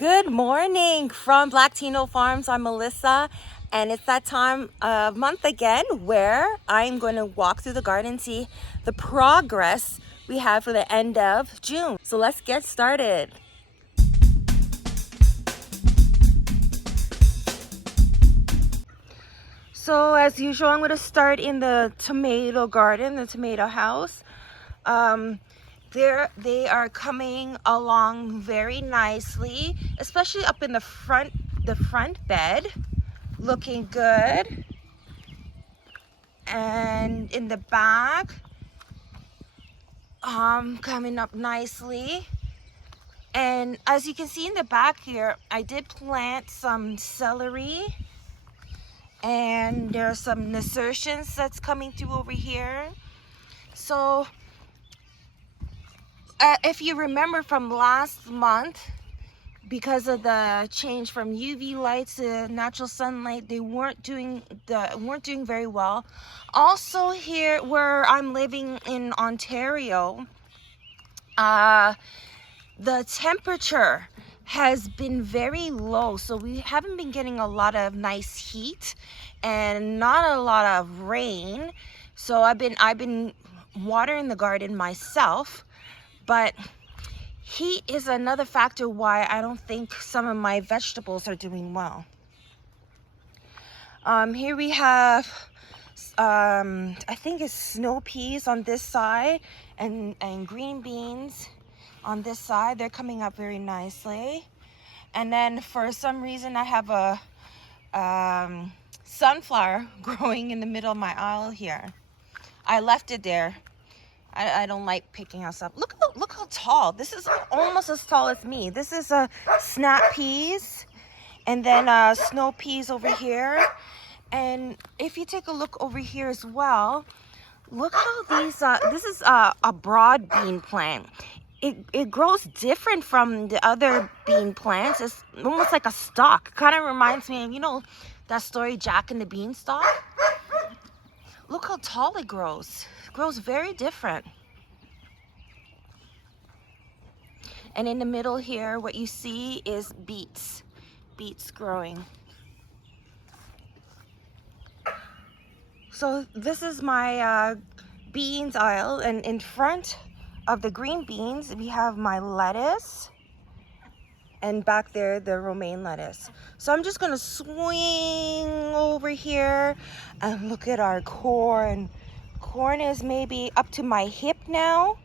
Good morning from Black-Tino Farms. I'm Melissa, and it's that time of month again where I'm going to walk through the garden and see the progress we have for the end of June. So let's get started. So as usual, I'm going to start in the tomato garden, the tomato house. They are coming along very nicely, especially up in the front bed, looking good. And in the back, coming up nicely. And as you can see in the back here, I did plant some celery, and there's some nasturtiums that's coming through over here. So if you remember from last month, because of the change from UV lights to natural sunlight, they weren't doing very well. Also here where I'm living in Ontario, the temperature has been very low, so we haven't been getting a lot of nice heat and not a lot of rain. So I've been watering the garden myself, but heat is another factor why I don't think some of my vegetables are doing well. Here we have I think it's snow peas on this side, and green beans on this side. They're coming up very nicely. And then for some reason I have a sunflower growing in the middle of my aisle here. I left it there. I don't like picking us up. Look how tall. This is almost as tall as me. This is a snap peas, and then snow peas over here. And if you take a look over here as well, look how these this is a broad bean plant. It grows different from the other bean plants. It's almost like a stalk. Kind of reminds me of, you know, that story Jack and the Beanstalk. Look how tall it grows. It grows very different. And in the middle here, what you see is beets growing. So this is my beans aisle, and in front of the green beans we have my lettuce, and back there the romaine lettuce. So I'm just gonna swing over here and look at our corn. Corn is maybe up to my hip now,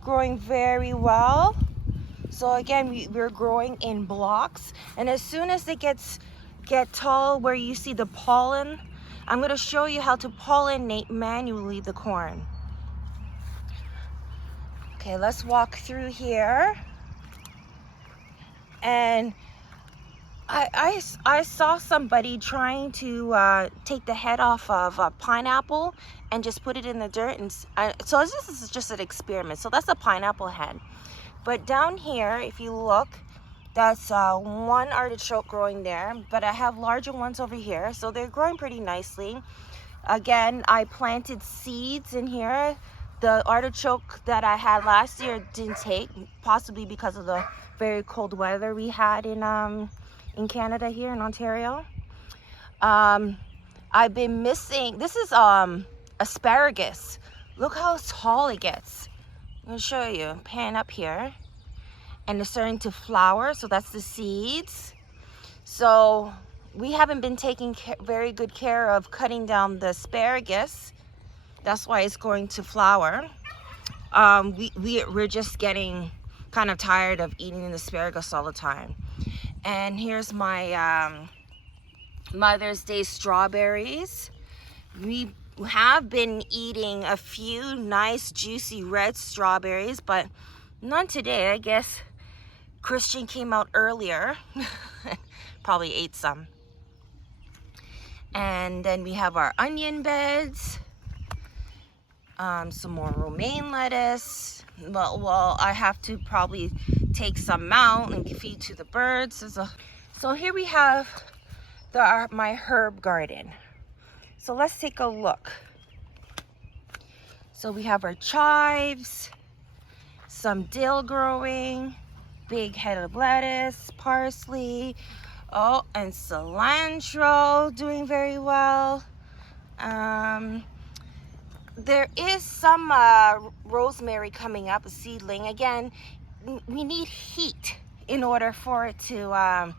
growing very well. So again, we're growing in blocks, and as soon as it get tall where you see the pollen, I'm going to show you how to pollinate manually the corn. Okay, let's walk through here. And I saw somebody trying to take the head off of a pineapple and just put it in the dirt. And so this is just an experiment. So that's a pineapple head. But down here, if you look, that's one artichoke growing there, but I have larger ones over here, so they're growing pretty nicely. Again, I planted seeds in here. The artichoke that I had last year didn't take, possibly because of the very cold weather we had in Canada here in Ontario. I've been missing, this is asparagus. Look how tall it gets. I'm gonna show you, pan up here. And it's starting to flower, so that's the seeds. So we haven't been taking very good care of cutting down the asparagus. That's why it's going to flower. We're just getting kind of tired of eating the asparagus all the time. And here's my Mother's Day strawberries. We have been eating a few nice juicy red strawberries, but none today. I guess Christian came out earlier, probably ate some. And then we have our onion beds, some more romaine lettuce. Well, I have to probably take some out and feed to the birds. So here we have my herb garden. So let's take a look. So we have our chives, some dill growing, big head of lettuce, parsley, oh, and cilantro doing very well. There is some rosemary coming up, a seedling. Again, we need heat in order for it to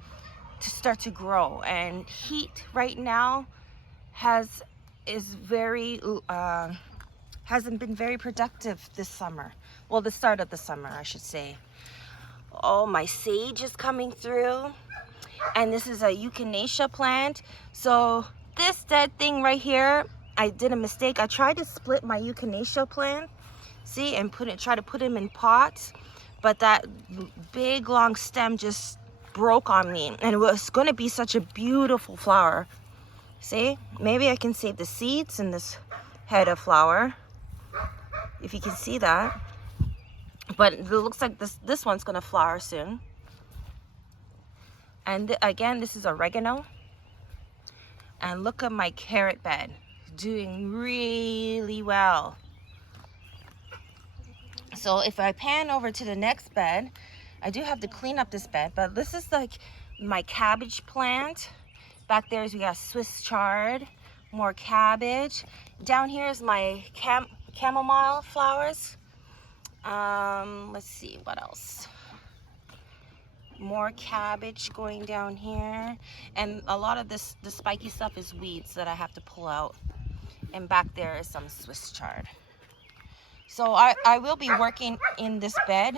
start to grow, and heat right now hasn't been very productive this summer. Well, the start of the summer, I should say. Oh, my sage is coming through, and this is a echinacea plant. So this dead thing right here, I did a mistake. I tried to split my echinacea plant, see, and try to put him in pots, but that big long stem just broke on me, and it was going to be such a beautiful flower. See, maybe I can save the seeds in this head of flower, if you can see that. But it looks like this one's going to flower soon. And again, this is oregano. And look at my carrot bed, doing really well. So if I pan over to the next bed, I do have to clean up this bed, but this is like my cabbage plant. Back there is we got Swiss chard, more cabbage. Down here is my chamomile flowers. Let's see what else. More cabbage going down here, and a lot of the spiky stuff is weeds that I have to pull out. And back there is some Swiss chard. So I will be working in this bed,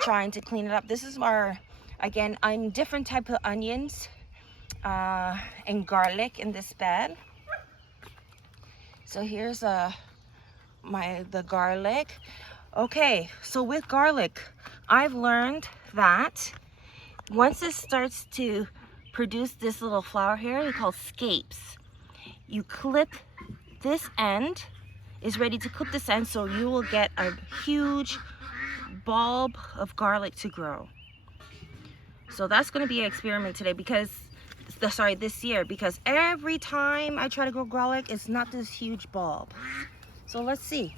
trying to clean it up. This is our, again, I'm different type of onions and garlic in this bed. So here's the garlic. Okay, so with garlic, I've learned that once it starts to produce this little flower here, they call scapes. You clip this end, is ready to clip this end, so you will get a huge bulb of garlic to grow. So that's going to be an experiment today, because this year, because every time I try to grow garlic, it's not this huge bulb. So let's see.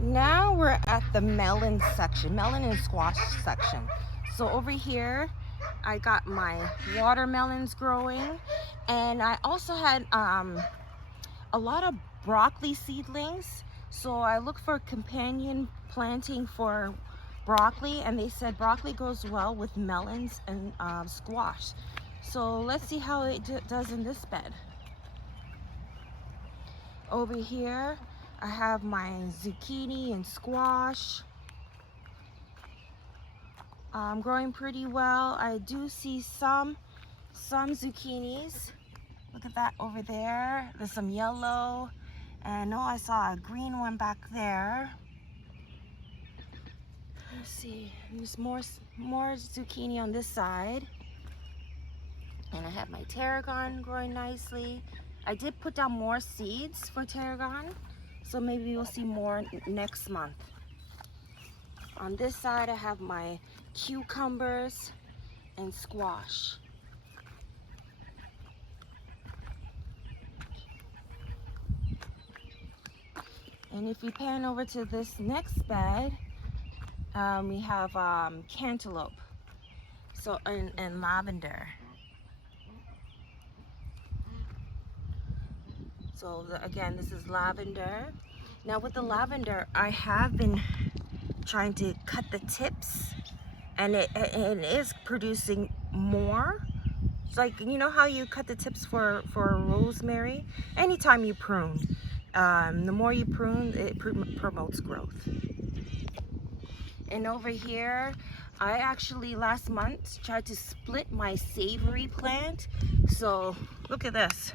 Now we're at the melon section, melon and squash section. So over here, I got my watermelons growing, and I also had a lot of broccoli seedlings. So I looked for companion planting for broccoli, and they said broccoli goes well with melons and squash. So let's see how it does in this bed. Over here, I have my zucchini and squash. Growing pretty well. I do see some zucchinis. Look at that over there. There's some yellow, and I saw a green one back there. Let's see. There's more zucchini on this side, and I have my tarragon growing nicely. I did put down more seeds for tarragon, so maybe you'll see more next month. On this side, I have my cucumbers and squash. And if you pan over to this next bed, we have cantaloupe, so and lavender. So again, this is lavender. Now with the lavender, I have been trying to cut the tips, and it is producing more. It's like, you know how you cut the tips for rosemary? Anytime you prune, the more you prune, it promotes growth. And over here, I actually last month tried to split my savory plant. So look at this,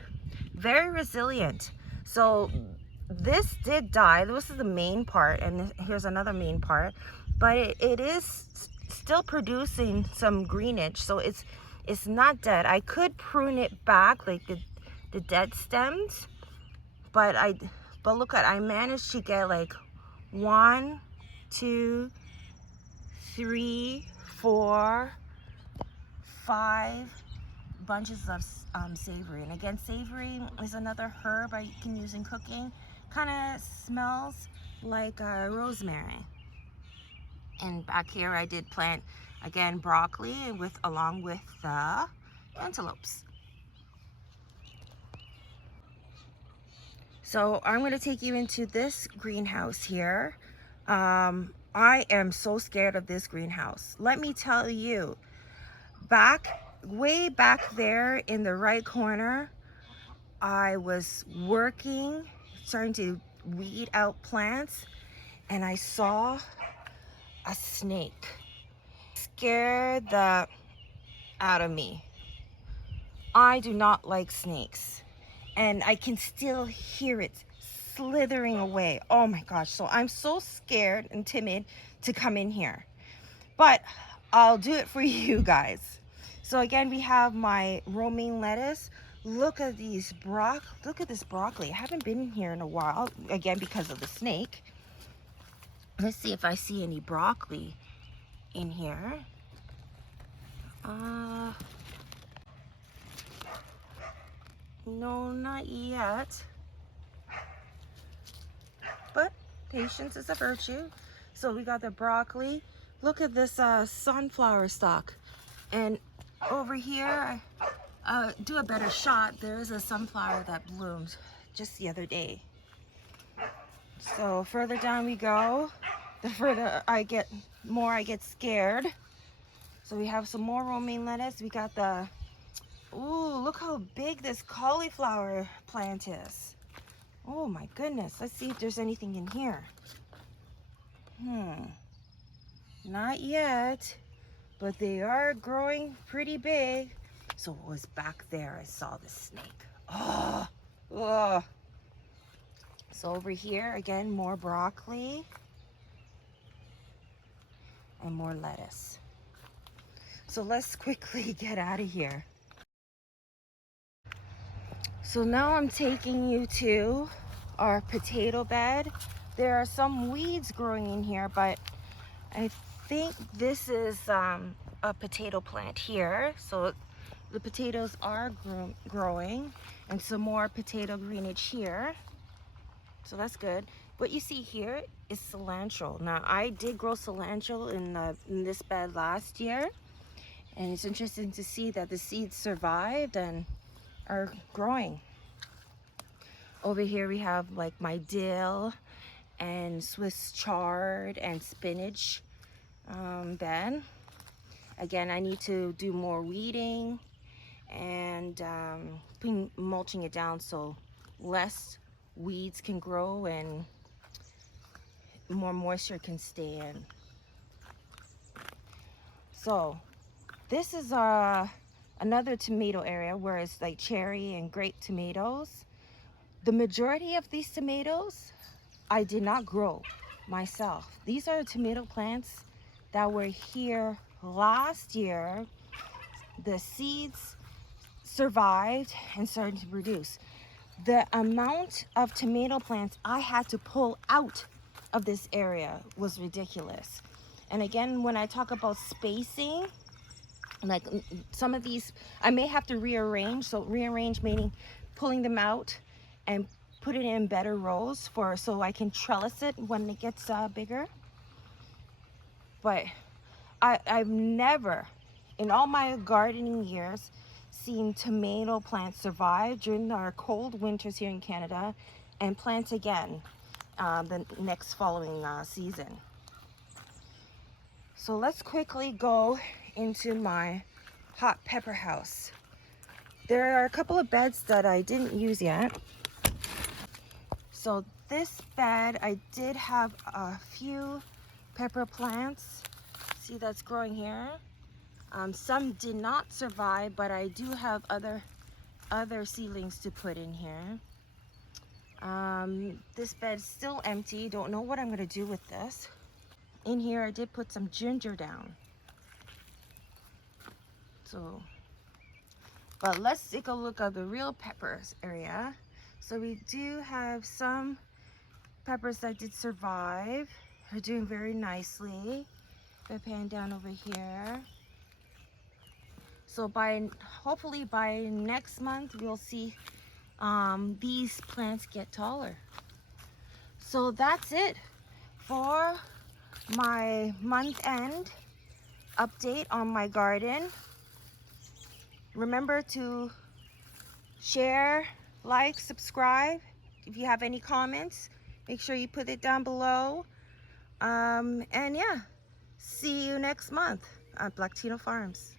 very resilient. So this did die. This is the main part, and here's another main part, but it is still producing some greenage, so it's not dead. I could prune it back, like the dead stems, but look at, I managed to get like 1, 2, 3, 4, 5 bunches of savory. And again, savory is another herb I can use in cooking. Kind of smells like rosemary. And back here I did plant again broccoli along with the cantaloupes. So I'm going to take you into this greenhouse here. I am so scared of this greenhouse. Let me tell you, way back there in the right corner, I was working, starting to weed out plants, and I saw a snake. Scared the out of me. I do not like snakes, and I can still hear it slithering away. Oh my gosh, so I'm so scared and timid to come in here, but I'll do it for you guys. So again, we have my romaine lettuce. Look at this broccoli. I haven't been in here in a while, again because of the snake. Let's see if I see any broccoli in here. No, not yet. But patience is a virtue. So we got the broccoli. Look at this sunflower stalk. And over here, do a better shot. There is a sunflower that bloomed just the other day. So further down we go. The further I get, more I get scared. So we have some more romaine lettuce. We got the, ooh, look how big this cauliflower plant is. Oh my goodness. Let's see if there's anything in here. Not yet, but they are growing pretty big. So it was back there I saw the snake. Oh. So over here, again, more broccoli and more lettuce. So let's quickly get out of here. So now I'm taking you to our potato bed. There are some weeds growing in here, but I think this is a potato plant here. So the potatoes are growing, and some more potato greenage here. So that's good. What you see here is cilantro. Now I did grow cilantro in this bed last year, and it's interesting to see that the seeds survived and are growing. Over here we have like my dill and Swiss chard and spinach bed. Again, I need to do more weeding and mulching it down so less weeds can grow and more moisture can stay in. So this is another tomato area where it's like cherry and grape tomatoes. The majority of these tomatoes I did not grow myself. These are tomato plants that were here last year. The seeds survived and started to produce. The amount of tomato plants I had to pull out of this area was ridiculous. And again, when I talk about spacing, like some of these I may have to rearrange. So rearrange meaning pulling them out and put it in better rows so I can trellis it when it gets bigger. But I've never in all my gardening years seen tomato plants survive during our cold winters here in Canada and plant again the next following season. So let's quickly go into my hot pepper house. There are a couple of beds that I didn't use yet. So this bed, I did have a few pepper plants. See, that's growing here. Some did not survive, but I do have other seedlings to put in here. This bed's still empty. Don't know what I'm gonna do with this. In here, I did put some ginger down. So, but let's take a look at the real peppers area. So we do have some peppers that did survive. They're doing very nicely. If I pan down over here. So hopefully by next month, we'll see these plants get taller. So that's it for my month-end update on my garden. Remember to share, like, subscribe. If you have any comments, make sure you put it down below. And yeah, see you next month at BlackTino Farms.